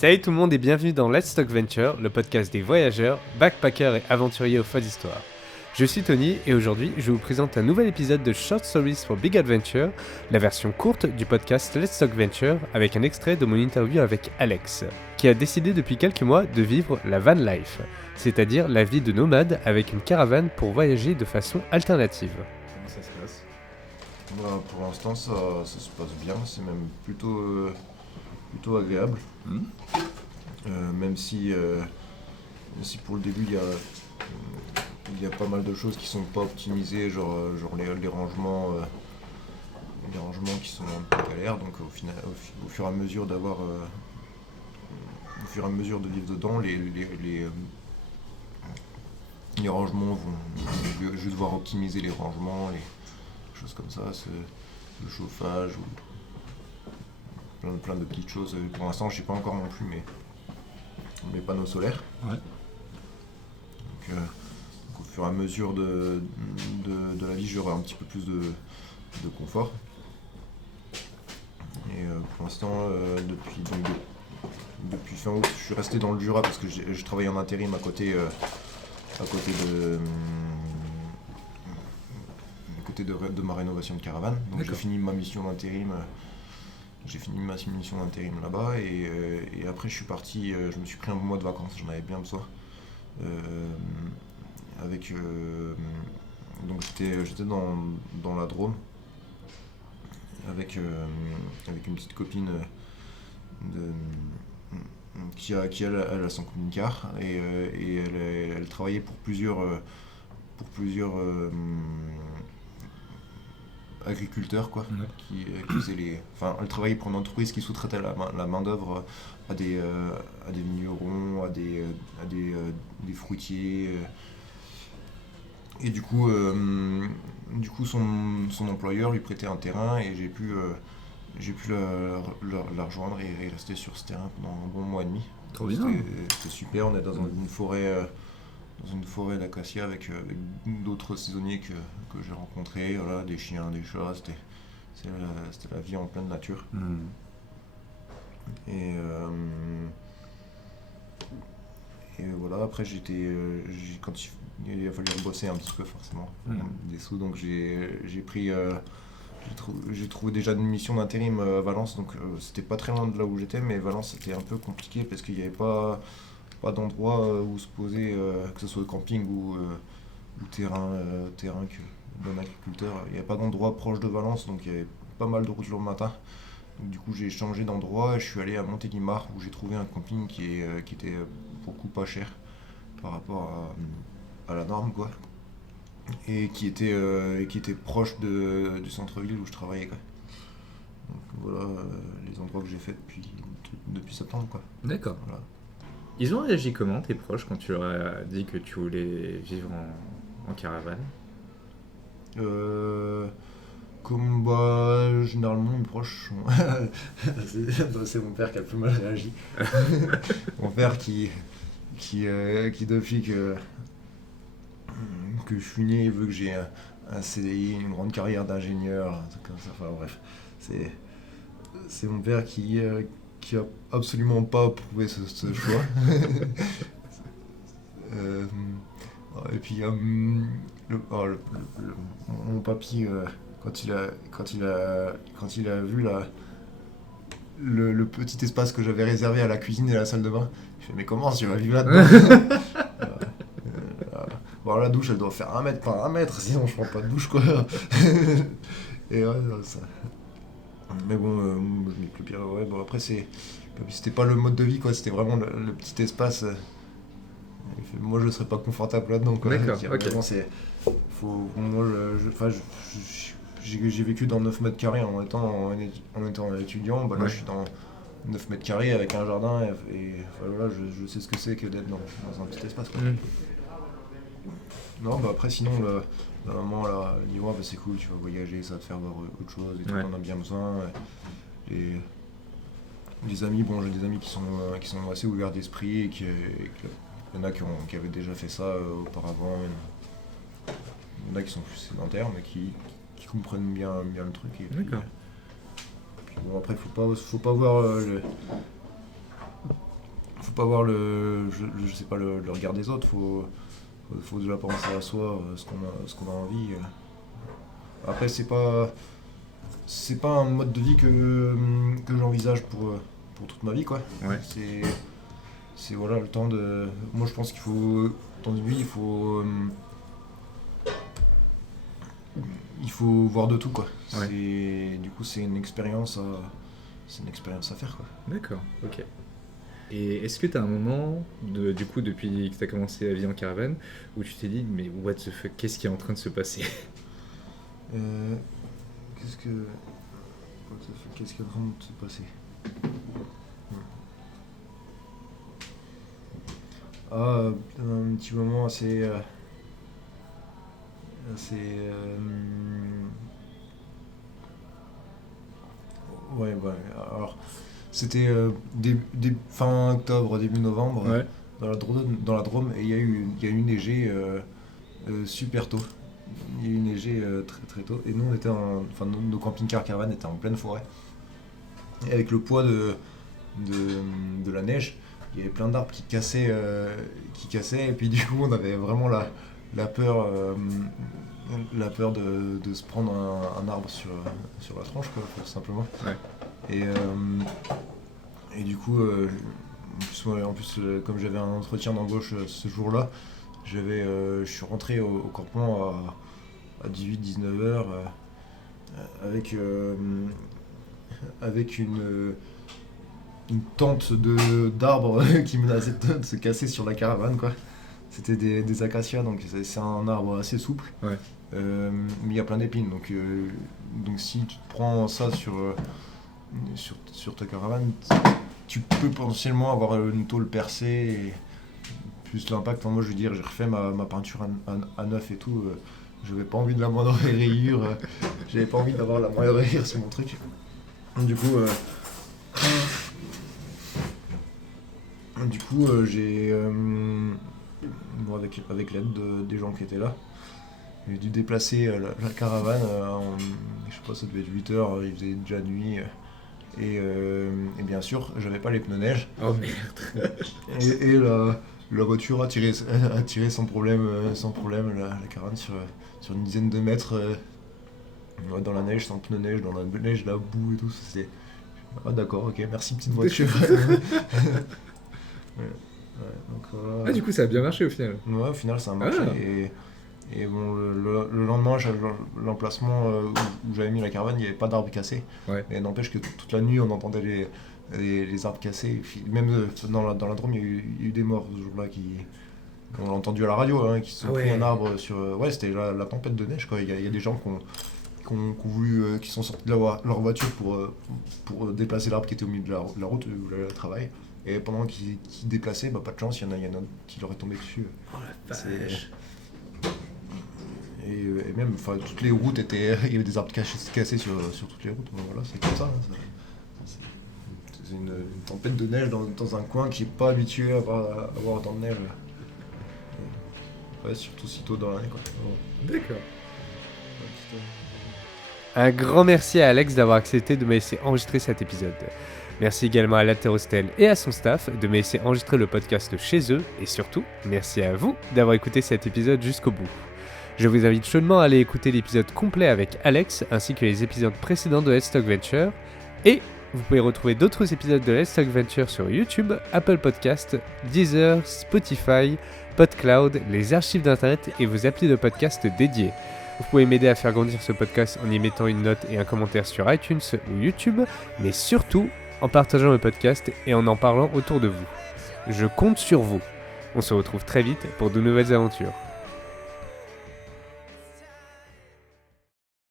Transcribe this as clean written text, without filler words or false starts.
Salut tout le monde et bienvenue dans Let's Talk Venture, le podcast des voyageurs, backpackers et aventuriers aux folles histoires. Je suis Tony et aujourd'hui je vous présente un nouvel épisode de Short Stories for Big Adventure, la version courte du podcast Let's Talk Venture avec un extrait de mon interview avec Alex, qui a décidé depuis quelques mois de vivre la van life, c'est-à-dire la vie de nomade avec une caravane pour voyager de façon alternative. Comment ça se passe? Pour l'instant, ça se passe bien, c'est même plutôt agréable. Même si pour le début, il y a pas mal de choses qui sont pas optimisées, genre les rangements qui sont un peu galères. Donc au fur et à mesure au fur et à mesure de vivre dedans, les rangements je vais devoir optimiser les rangements, les choses comme ça, le chauffage ou plein de petites choses. Pour l'instant, je sais pas encore non plus mes panneaux solaires. Ouais. Donc, au fur et à mesure de la vie, j'aurai un petit peu plus de confort. Et pour l'instant, depuis fin août, je suis resté dans le Jura parce que je travaille en intérim à côté de ma rénovation de caravane. Donc j'ai fini ma mission d'intérim. Là-bas et après je suis parti, je me suis pris un mois de vacances, j'en avais bien besoin. Donc j'étais dans la Drôme avec une petite copine qui elle a son camping-car et elle travaillait pour plusieurs agriculteurs quoi, qui faisaient elle travaillait pour une entreprise qui sous-traitait la main d'œuvre à des vignerons, à des fruitiers, et du coup son employeur lui prêtait un terrain et j'ai pu la rejoindre et rester sur ce terrain pendant un bon mois et demi. Trop bien. C'était super, on est dans une forêt d'acacia avec d'autres saisonniers que j'ai rencontrés, voilà, des chiens, des chats, c'était la vie en pleine nature. Et voilà, après quand il a fallu bosser un petit peu forcément, des sous, donc j'ai trouvé déjà une mission d'intérim à Valence, donc c'était pas très loin de là où j'étais, mais Valence c'était un peu compliqué parce qu'il n'y avait pas d'endroit où se poser, que ce soit camping ou terrain d'un agriculteur. Il n'y avait pas d'endroit proche de Valence, donc il y avait pas mal de routes le matin. Donc, du coup, j'ai changé d'endroit et je suis allé à Montélimar où j'ai trouvé un camping qui était beaucoup pas cher par rapport à la norme, quoi. Et qui était proche du centre-ville où je travaillais, quoi. Donc voilà les endroits que j'ai fait depuis septembre, quoi. D'accord. Voilà. Ils ont réagi comment, tes proches, quand tu leur as dit que tu voulais vivre en caravane? Généralement mes proches sont... c'est mon père qui a le plus mal réagi. Mon père qui depuis que je suis né, il veut que j'ai un CDI, une grande carrière d'ingénieur, un truc comme ça, enfin bref. C'est mon père qui a absolument pas approuvé ce choix. Et puis mon papy, quand il a vu le petit espace que j'avais réservé à la cuisine et à la salle de bain, il fait mais comment tu vas vivre là-dedans? Bon, la douche elle doit faire 1 mètre par 1 mètre, sinon je prends pas de douche, quoi. Et ouais, ça. Mais bon, je m'y plus pire. Ouais, bon après c'était pas le mode de vie, quoi, c'était vraiment le petit espace. Moi je serais pas confortable là-dedans, quoi. D'accord, ok. Vraiment, j'ai vécu dans 9 mètres carrés en étant étudiant. Bah, là je suis dans 9 mètres carrés avec un jardin et voilà, je sais ce que c'est que d'être dans un petit espace, quoi. Non, bah après sinon la maman elle dit ouais, bah c'est cool, tu vas voyager, ça va te faire voir autre chose et tout, on a bien besoin. Et des amis, bon, j'ai des amis qui sont assez ouverts d'esprit et il y en a qui avaient déjà fait ça auparavant. Il y en a qui sont plus sédentaires mais qui comprennent bien le truc. Et puis, D'accord. bon, après faut pas voir faut pas voir je sais pas, le regard des autres, faut déjà penser à soi, ce qu'on a envie. Après, c'est pas un mode de vie que j'envisage pour toute ma vie, quoi. Ouais. C'est voilà, le temps de. Moi, je pense qu'il faut, dans une vie, il faut voir de tout, quoi. Ouais. Du coup, c'est une expérience à faire, quoi. D'accord, ok. Et est-ce que tu as un moment, du coup, depuis que tu as commencé la vie en caravane, où tu t'es dit, mais what the fuck, qu'est-ce qui est en train de se passer? Qu'est-ce qui est en train de se passer? Un petit moment assez ouais, bah, alors c'était fin octobre, début novembre, Ouais. dans la Drôme, et il y a eu neigé super tôt. Il y a eu neigé très très tôt, et nous on était nos camping-cars caravanes étaient en pleine forêt. Et avec le poids de la neige, il y avait plein d'arbres qui cassaient, et puis du coup on avait vraiment la peur de se prendre un arbre sur la tronche, quoi, tout simplement. Ouais. Et du coup, en plus, comme j'avais un entretien d'embauche ce jour-là, je suis rentré au campement à 18-19 heures avec une tente d'arbres qui menaçait de se casser sur la caravane, quoi. C'était des acacias, donc c'est un arbre assez souple. Ouais. Mais il y a plein d'épines, donc si tu te prends ça sur ta caravane, tu peux potentiellement avoir une tôle percée, et plus l'impact. Enfin, moi, je veux dire, j'ai refait ma peinture à neuf et tout. J'avais pas envie de la moindre rayure. J'avais pas envie d'avoir la moindre rayure sur mon truc. Du coup, j'ai, avec l'aide des gens qui étaient là, j'ai dû déplacer la caravane. Je sais pas, ça devait être 8 heures, il faisait déjà nuit. Et bien sûr, j'avais pas les pneus neige. Oh merde. Et la voiture a tiré sans problème la caravane sur une dizaine de mètres dans la neige, sans pneus neige, dans la neige, la boue et tout. C'était... Ah d'accord, ok, merci petite voiture. Donc, voilà. Ah, du coup, ça a bien marché au final. Ouais, au final, ça a marché. Ah. Et bon, le lendemain, l'emplacement où j'avais mis la caravane, il n'y avait pas d'arbres cassés. Ouais. Et n'empêche que toute la nuit, on entendait les arbres cassés. Et puis, même dans la Drôme, il y a eu des morts ce jour-là qu'on a entendu à la radio, hein, qui se sont pris un arbre sur. Ouais, c'était la tempête de neige, quoi. Il y a des gens qui sont sortis de leur voiture pour déplacer l'arbre qui était au milieu de la route où j'allais au travail. Et pendant qu'ils déplaçaient, pas de chance, il y en a un qui leur est tombé dessus. Oh la vache. Et même, toutes les routes il y avait des arbres cassés sur toutes les routes. Bon, voilà, c'est comme ça. Hein, c'est une tempête de neige dans un coin qui n'est pas habitué à avoir autant de neige. Ouais, surtout si tôt dans l'année, quoi. Bon. D'accord. Un grand merci à Alex d'avoir accepté de me laisser enregistrer cet épisode. Merci également à Laterostel et à son staff de me laisser enregistrer le podcast chez eux, et surtout, merci à vous d'avoir écouté cet épisode jusqu'au bout. Je vous invite chaudement à aller écouter l'épisode complet avec Alex, ainsi que les épisodes précédents de Let's Talk Venture, et vous pouvez retrouver d'autres épisodes de Let's Talk Venture sur YouTube, Apple Podcast, Deezer, Spotify, PodCloud, les archives d'internet et vos applis de podcast dédiés. Vous pouvez m'aider à faire grandir ce podcast en y mettant une note et un commentaire sur iTunes ou YouTube, mais surtout en partageant le podcast et en parlant autour de vous. Je compte sur vous. On se retrouve très vite pour de nouvelles aventures.